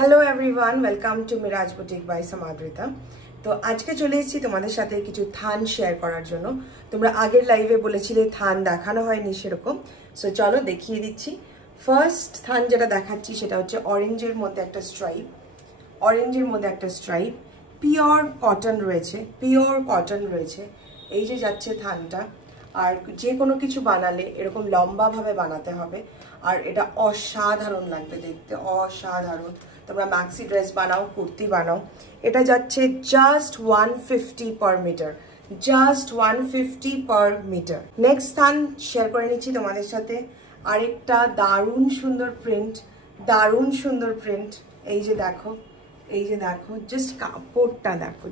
Hello everyone, welcome to Miraj boutique by Samadrita. তো আজকে চলে এসেছি তোমাদের সাথে কিছু থান শেয়ার করার জন্য। তোমরা আগের লাইভে বলেছিলে থান দেখানো হয়নি সেরকম, সো চলো দেখিয়ে দিচ্ছি। ফার্স্ট থান যেটা দেখাচ্ছি সেটা হচ্ছে অরেঞ্জের মধ্যে একটা স্ট্রাইপ, পিওর কটন রয়েছে, এই যে যাচ্ছে থানটা। আর যে কোনো কিছু বানালে এরকম লম্বাভাবে বানাতে হবে, আর এটা অসাধারণ লাগবে দেখতে, অসাধারণ। তোমরা ম্যাক্সি ড্রেস বানাও, কুর্তি বানাও। এটা যাচ্ছে just 150 per metre, just 150 per metre. Next স্থান শেয়ার করে নিচ্ছি তোমাদের সাথে আরেকটা দারুণ সুন্দর প্রিন্ট, এই যে দেখো, জাস্ট কাপড়টা দেখো,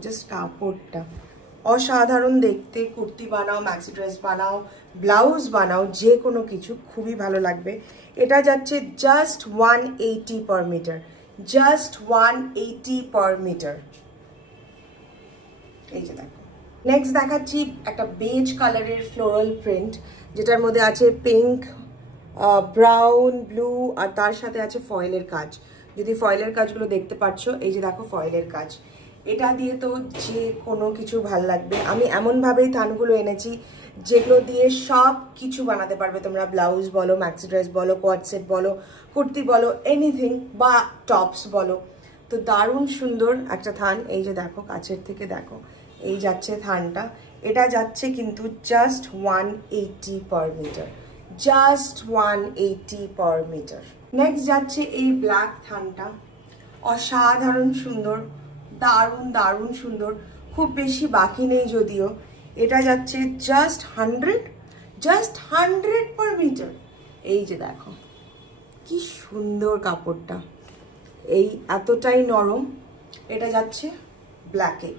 অসাধারণ দেখতে। কুর্তি বানাও, ম্যাক্সি ড্রেস বানাও, ব্লাউজ বানাও, যে কোনো কিছু খুবই ভালো লাগবে। এটা যাচ্ছে just 180 per metre, just 180 per metre. এই যে দেখো। নেক্সট দেখাচ্ছি একটা বেজ কালারের ফ্লোরাল প্রিন্ট, যেটার মধ্যে আছে পিঙ্ক, ব্রাউন, ব্লু, আর তার সাথে আছে ফয়েলের কাজ। যদি ফয়েলের কাজগুলো দেখতে পাচ্ছ, এই যে দেখো ফয়েলের কাজ। এটা দিয়ে তো যে কোনো কিছু ভাল লাগবে। আমি এমনভাবেই থানগুলো এনেছি যেগুলো দিয়ে সব কিছু বানাতে পারবে তোমরা। ব্লাউজ বলো, ম্যাক্সি ড্রেস বলো, কোয়াড সেট বলো, কুর্তি বলো, এনিথিং, বা টপস বলো। তো দারুণ সুন্দর একটা থান। এই যে দেখো, কাছের থেকে দেখো, এই যাচ্ছে থানটা। এটা যাচ্ছে কিন্তু just 180 per metre, just 180 per metre. Next যাচ্ছে এই ব্ল্যাক থানটা, অসাধারণ সুন্দর, দারুণ সুন্দর। খুব বেশি বাকি নেই যদিও। এটা যাচ্ছে জাস্ট 100 পার মিটার। এই যে দেখো কি সুন্দর কাপড়টা, এই এতটাই নরম। এটা যাচ্ছে ব্ল্যাকে।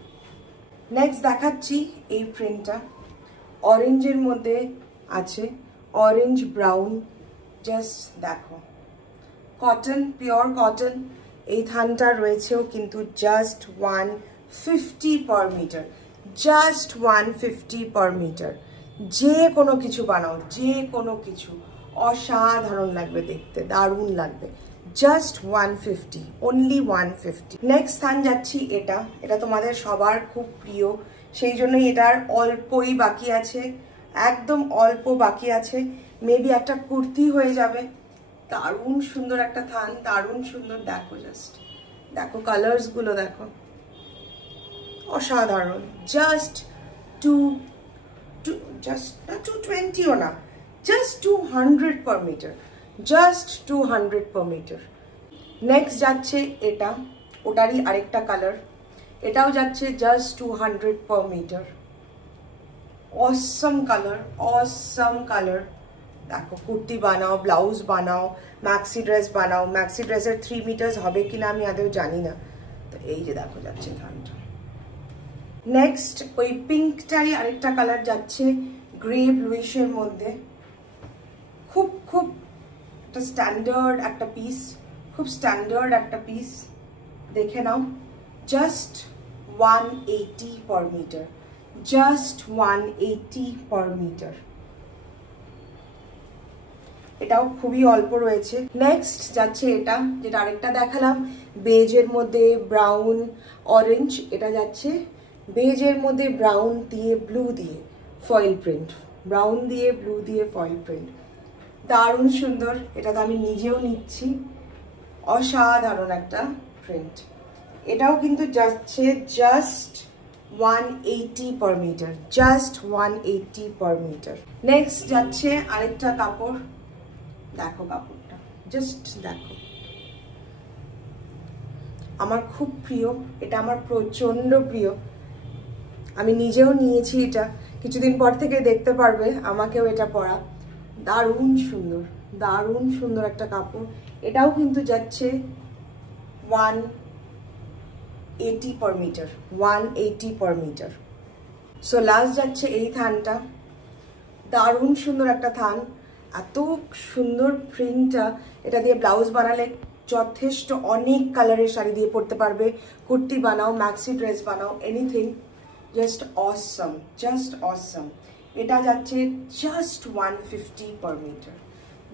নেক্সট দেখাচ্ছি এই প্রিন্টটা, অরেঞ্জের মধ্যে আছে, অরেঞ্জ ব্রাউন, জাস্ট দেখো, কটন, পিওর কটন। এই থানটা রয়েছেও কিন্তু just 150 per metre, just 150 per metre. যে কোনো কিছু বানাও, যে কোনো কিছু, অসাধারণ লাগবে দেখতে, দারুণ লাগবে। Just 150, only 150। নেক্সট স্থান যাচ্ছি এটা তোমাদের সবার খুব প্রিয়, সেই জন্যই এটার অল্পই বাকি আছে, একদম অল্প বাকি আছে। মেবি একটা কুর্তি হয়ে যাবে। দারুণ সুন্দর একটা থান, দারুণ সুন্দর। দেখো জাস্ট দেখো, কালার্স গুলো দেখো, অসাধারণ। জাস্ট 220ও না, just 200 per metre, just 200 per metre. Next যাচ্ছে এটা, ওটারই আরেকটা কালার, এটাও যাচ্ছে just 200 per metre. Awesome colour. দেখো, কুর্তি বানাও, ব্লাউজ বানাও, ম্যাক্সি ড্রেস বানাও। ম্যাক্সি ড্রেসের 3 মিটার্স হবে কিনা আমি আদৌ জানি না। তো এই যে দেখো যাচ্ছে থানটা। নেক্সট ওই পিঙ্কটারই আরেকটা কালার যাচ্ছে গ্রে ব্লুইশের মধ্যে। খুব একটা স্ট্যান্ডার্ড একটা পিস, দেখে নাও। Just 180 per metre, just 180 per metre. এটাও খুবই অল্প রয়েছে। নেক্সট যাচ্ছে এটা, যেটা আরেকটা দেখালাম, বেজের মধ্যে ব্রাউন অরেঞ্জ। এটা যাচ্ছে বেজের মধ্যে ব্রাউন দিয়ে ব্লু দিয়ে ফয়েল প্রিন্ট, ব্রাউন দিয়ে ব্লু দিয়ে ফয়েল প্রিন্ট। দারুণ সুন্দর। এটা তো আমি নিজেও নিচ্ছি, অসাধারণ একটা প্রিন্ট। এটাও কিন্তু যাচ্ছে just 180 per metre, just 180 per metre. Next যাচ্ছে আরেকটা কাপড়, দেখো কাপড়টা, জাস্ট দেখো। আমার খুব প্রিয় এটা, আমার প্রচন্ড প্রিয়। আমি নিজেও নিয়েছি এটা, কিছুদিন পর থেকে দেখতে পারবে আমাকেও এটা পরা। দারুণ সুন্দর একটা কাপড়। এটাও কিন্তু যাচ্ছে 180 per metre, 180 per metre. So last যাচ্ছে এই থানটা, দারুণ সুন্দর একটা থান, এত সুন্দর প্রিন্টটা। এটা দিয়ে ব্লাউজ বানালে যথেষ্ট, অনেক কালারের শাড়ি দিয়ে পরতে পারবে। কুর্তি বানাও, ম্যাক্সি ড্রেস বানাও, এনিথিং, জাস্ট অসম। এটা যাচ্ছে just 150 per metre,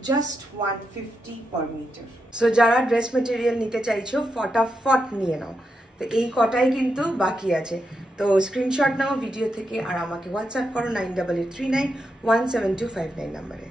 just 150 per metre. So যারা ড্রেস মেটেরিয়াল নিতে চাইছো ফটাফট নিয়ে নাও। তো এই কটাই কিন্তু বাকি আছে। তো স্ক্রিনশট নাও ভিডিও থেকে আর আমাকে হোয়াটসঅ্যাপ করো 9883917259 নাম্বারে।